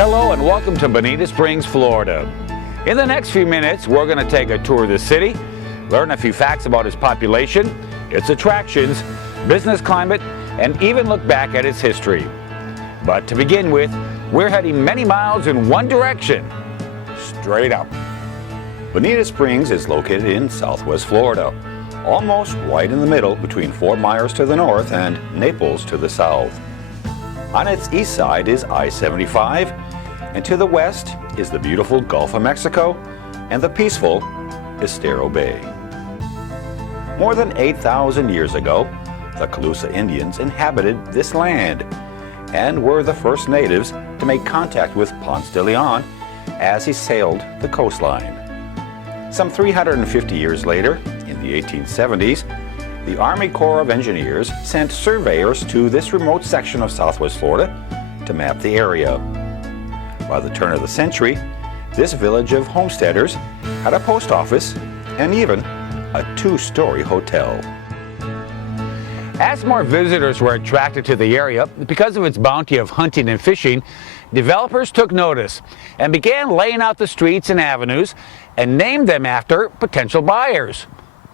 Hello and welcome to Bonita Springs, Florida. In the next few minutes, we're going to take a tour of the city, learn a few facts about its population, its attractions, business climate, and even look back at its history. But to begin with, we're heading many miles in one direction, straight up. Bonita Springs is located in southwest Florida, almost right in the middle between Fort Myers to the north and Naples to the south. On its east side is I-75, and to the west is the beautiful Gulf of Mexico and the peaceful Estero Bay. More than 8,000 years ago, the Calusa Indians inhabited this land and were the first natives to make contact with Ponce de Leon as he sailed the coastline. Some 350 years later, in the 1870s, the Army Corps of Engineers sent surveyors to this remote section of southwest Florida to map the area. By the turn of the century, this village of homesteaders had a post office and even a two-story hotel. As more visitors were attracted to the area because of its bounty of hunting and fishing, developers took notice and began laying out the streets and avenues and named them after potential buyers.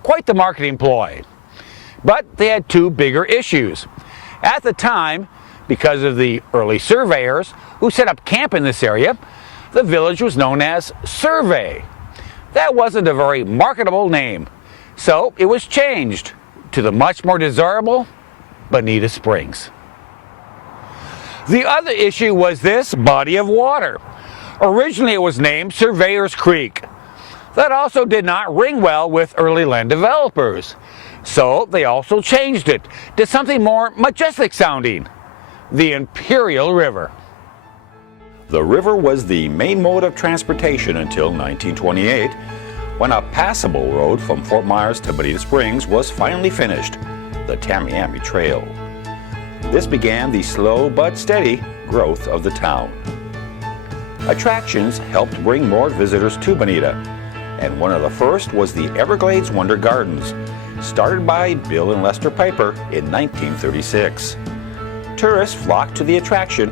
Quite the marketing ploy. But they had two bigger issues. At the time, because of the early surveyors who set up camp in this area, the village was known as Survey. That wasn't a very marketable name, so it was changed to the much more desirable Bonita Springs. The other issue was this body of water. Originally it was named Surveyor's Creek. That also did not ring well with early land developers, so they also changed it to something more majestic sounding, the Imperial River. The river was the main mode of transportation until 1928, when a passable road from Fort Myers to Bonita Springs was finally finished, the Tamiami Trail. This began the slow but steady growth of the town. Attractions helped bring more visitors to Bonita, and one of the first was the Everglades Wonder Gardens, started by Bill and Lester Piper in 1936. Tourists flocked to the attraction,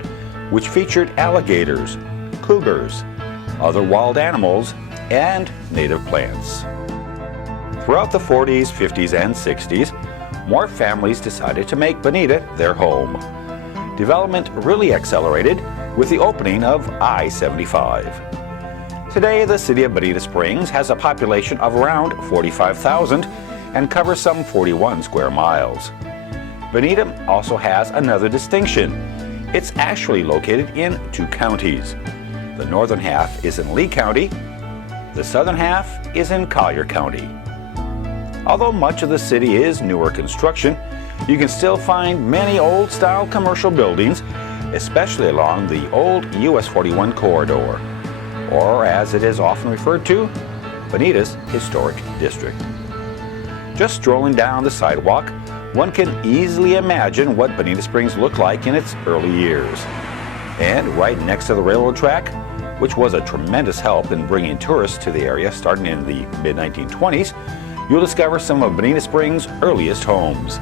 which featured alligators, cougars, other wild animals, and native plants. Throughout the 40s, 50s, and 60s, more families decided to make Bonita their home. Development really accelerated with the opening of I-75. Today, the city of Bonita Springs has a population of around 45,000 and covers some 41 square miles. Bonita also has another distinction. It's actually located in two counties. The northern half is in Lee County. The southern half is in Collier County. Although much of the city is newer construction, you can still find many old-style commercial buildings, especially along the old US 41 corridor, or as it is often referred to, Bonita's Historic District. Just strolling down the sidewalk, one can easily imagine what Bonita Springs looked like in its early years. And right next to the railroad track, which was a tremendous help in bringing tourists to the area starting in the mid-1920s, you'll discover some of Bonita Springs' earliest homes.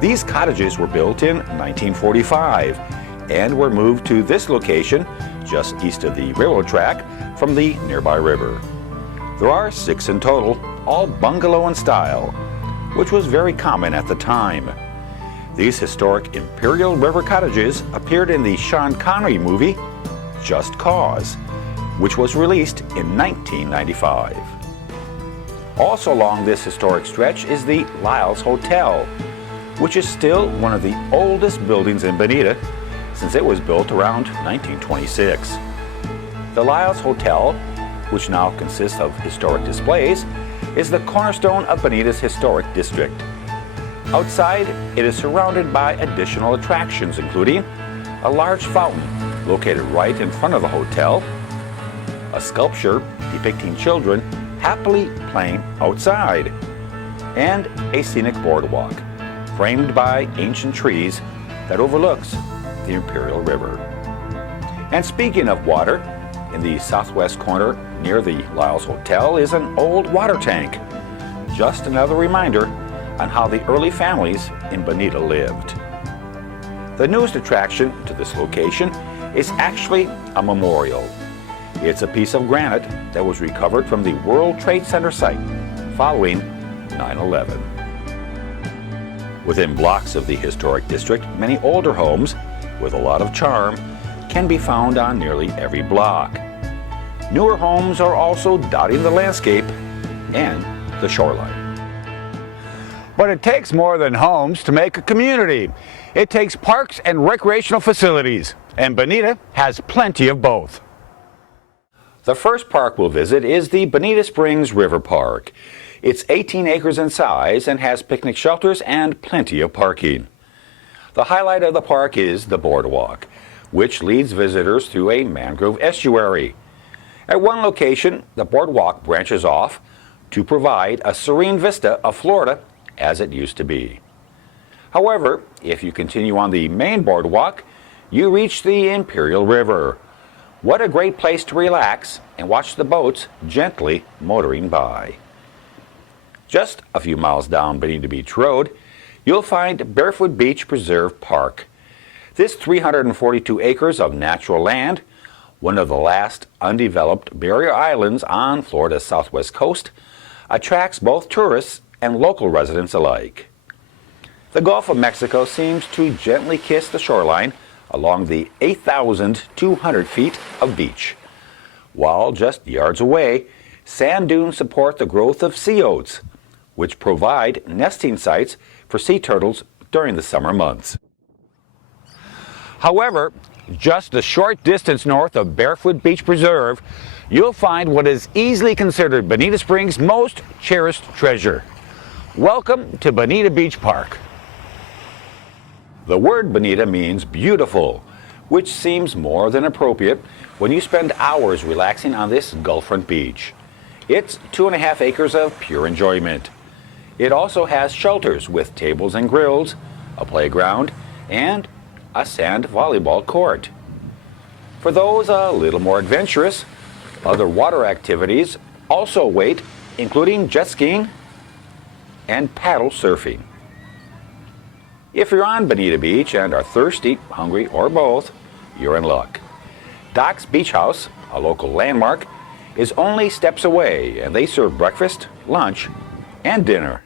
These cottages were built in 1945 and were moved to this location just east of the railroad track from the nearby river. There are 6 in total, all bungalow in style, which was very common at the time. These historic Imperial River cottages appeared in the Sean Connery movie Just Cause, which was released in 1995. Also along this historic stretch is the Lyles Hotel, which is still one of the oldest buildings in Bonita since it was built around 1926. The Lyles Hotel, which now consists of historic displays, is the cornerstone of Bonita's historic district. Outside, it is surrounded by additional attractions, including a large fountain located right in front of the hotel, a sculpture depicting children happily playing outside, and a scenic boardwalk framed by ancient trees that overlooks the Imperial River. And speaking of water, in the southwest corner near the Lyles Hotel is an old water tank. Just another reminder on how the early families in Bonita lived. The newest attraction to this location is actually a memorial. It's a piece of granite that was recovered from the World Trade Center site following 9/11. Within blocks of the historic district, many older homes with a lot of charm can be found on nearly every block. Newer homes are also dotting the landscape and the shoreline. But it takes more than homes to make a community. It takes parks and recreational facilities, and Bonita has plenty of both. The first park we'll visit is the Bonita Springs River Park. It's 18 acres in size and has picnic shelters and plenty of parking. The highlight of the park is the boardwalk, which leads visitors through a mangrove estuary. At one location, the boardwalk branches off to provide a serene vista of Florida as it used to be. However, if you continue on the main boardwalk, you reach the Imperial River. What a great place to relax and watch the boats gently motoring by. Just a few miles down Bonita Beach Road, you'll find Barefoot Beach Preserve Park. This 342 acres of natural land, one of the last undeveloped barrier islands on Florida's southwest coast, attracts both tourists and local residents alike. The Gulf of Mexico seems to gently kiss the shoreline along the 8,200 feet of beach, while just yards away, sand dunes support the growth of sea oats, which provide nesting sites for sea turtles during the summer months. However, just a short distance north of Barefoot Beach Preserve, you'll find what is easily considered Bonita Springs' most cherished treasure. Welcome to Bonita Beach Park. The word Bonita means beautiful, which seems more than appropriate when you spend hours relaxing on this Gulfront beach. It's 2.5 acres of pure enjoyment. It also has shelters with tables and grills, a playground, and a sand volleyball court. For those a little more adventurous, other water activities also await, including jet skiing and paddle surfing. If you're on Bonita Beach and are thirsty, hungry, or both, you're in luck. Doc's Beach House, a local landmark, is only steps away, and they serve breakfast, lunch, and dinner.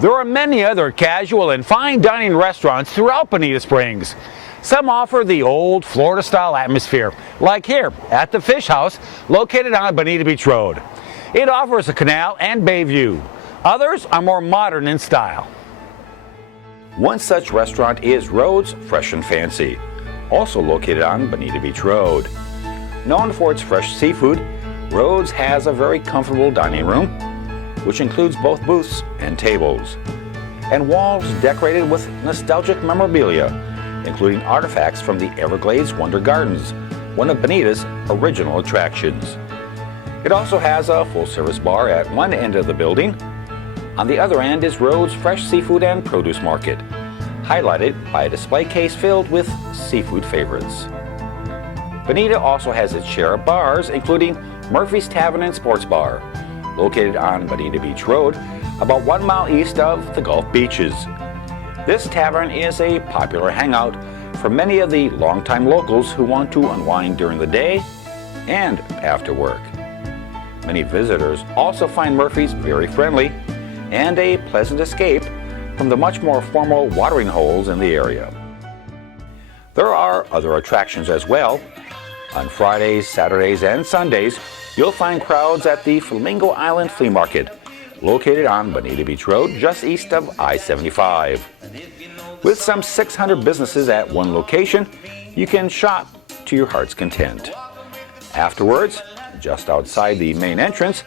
There are many other casual and fine dining restaurants throughout Bonita Springs. Some offer the old Florida-style atmosphere, like here at the Fish House, located on Bonita Beach Road. It offers a canal and bay view. Others are more modern in style. One such restaurant is Rhodes Fresh and Fancy, also located on Bonita Beach Road. Known for its fresh seafood, Rhodes has a very comfortable dining room, which includes both booths and tables, and walls decorated with nostalgic memorabilia, including artifacts from the Everglades Wonder Gardens, one of Bonita's original attractions. It also has a full-service bar at one end of the building. On the other end is Rhodes Fresh Seafood and Produce Market, highlighted by a display case filled with seafood favorites. Bonita also has its share of bars, including Murphy's Tavern and Sports Bar, located on Bonita Beach Road, about 1 mile east of the Gulf Beaches. This tavern is a popular hangout for many of the longtime locals who want to unwind during the day and after work. Many visitors also find Murphy's very friendly and a pleasant escape from the much more formal watering holes in the area. There are other attractions as well. On Fridays, Saturdays, and Sundays, you'll find crowds at the Flamingo Island Flea Market, located on Bonita Beach Road, just east of I-75. With some 600 businesses at one location, you can shop to your heart's content. Afterwards, just outside the main entrance,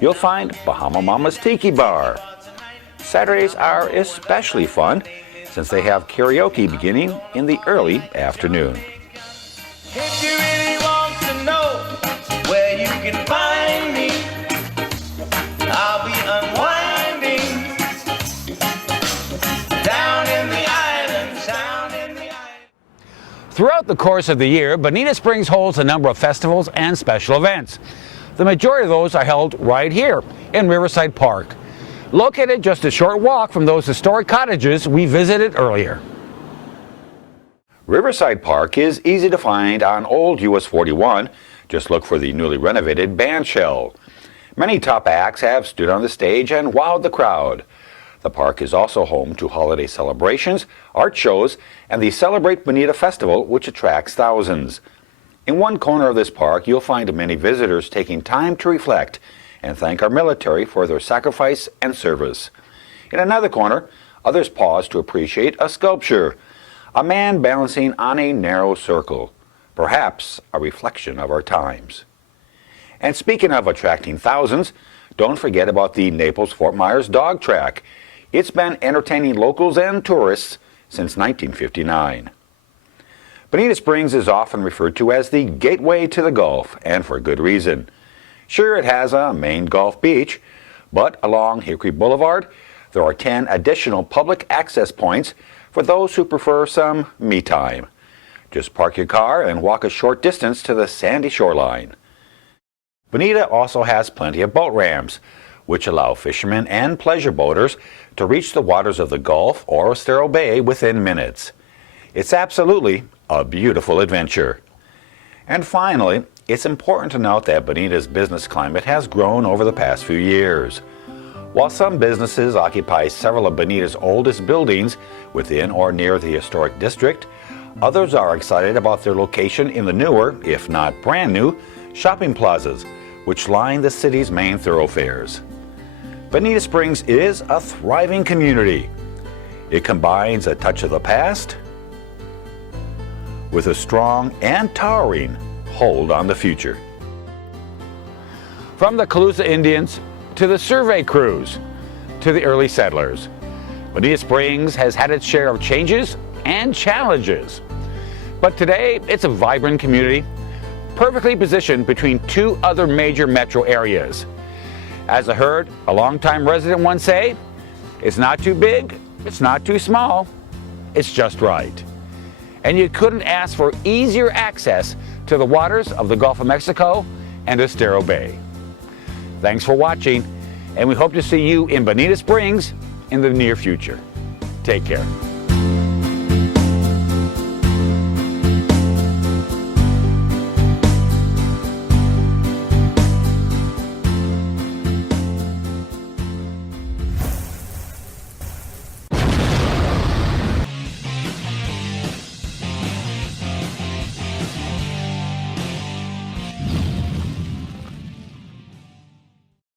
you'll find Bahama Mama's Tiki Bar. Saturdays are especially fun since they have karaoke beginning in the early afternoon. If you really want to know where you can find me, I'll be unwinding down in the islands, down in the islands. Throughout the course of the year, Bonita Springs holds a number of festivals and special events. The majority of those are held right here in Riverside Park, located just a short walk from those historic cottages we visited earlier. Riverside Park is easy to find on Old US 41. Just look for the newly renovated band shell. Many top acts have stood on the stage and wowed the crowd. The park is also home to holiday celebrations, art shows, and the Celebrate Bonita Festival, which attracts thousands. In one corner of this park, you'll find many visitors taking time to reflect and thank our military for their sacrifice and service. In another corner, others pause to appreciate a sculpture, a man balancing on a narrow circle, perhaps a reflection of our times. And speaking of attracting thousands, don't forget about the Naples-Fort Myers dog track. It's been entertaining locals and tourists since 1959. Bonita Springs is often referred to as the gateway to the Gulf, and for good reason. Sure, it has a main Gulf beach, but along Hickory Boulevard, there are 10 additional public access points for those who prefer some me time. Just park your car and walk a short distance to the sandy shoreline. Bonita also has plenty of boat ramps, which allow fishermen and pleasure boaters to reach the waters of the Gulf or Estero Bay within minutes. It's absolutely a beautiful adventure. And finally, it's important to note that Bonita's business climate has grown over the past few years. While some businesses occupy several of Bonita's oldest buildings within or near the historic district, others are excited about their location in the newer, if not brand new, shopping plazas, which line the city's main thoroughfares. Bonita Springs is a thriving community. It combines a touch of the past with a strong and towering hold on the future. From the Calusa Indians to the survey crews to the early settlers, Bonita Springs has had its share of changes and challenges. But today, it's a vibrant community, perfectly positioned between two other major metro areas. As I heard a longtime resident once say, it's not too big, it's not too small, it's just right. And you couldn't ask for easier access to the waters of the Gulf of Mexico and Estero Bay. Thanks for watching, and we hope to see you in Bonita Springs in the near future. Take care.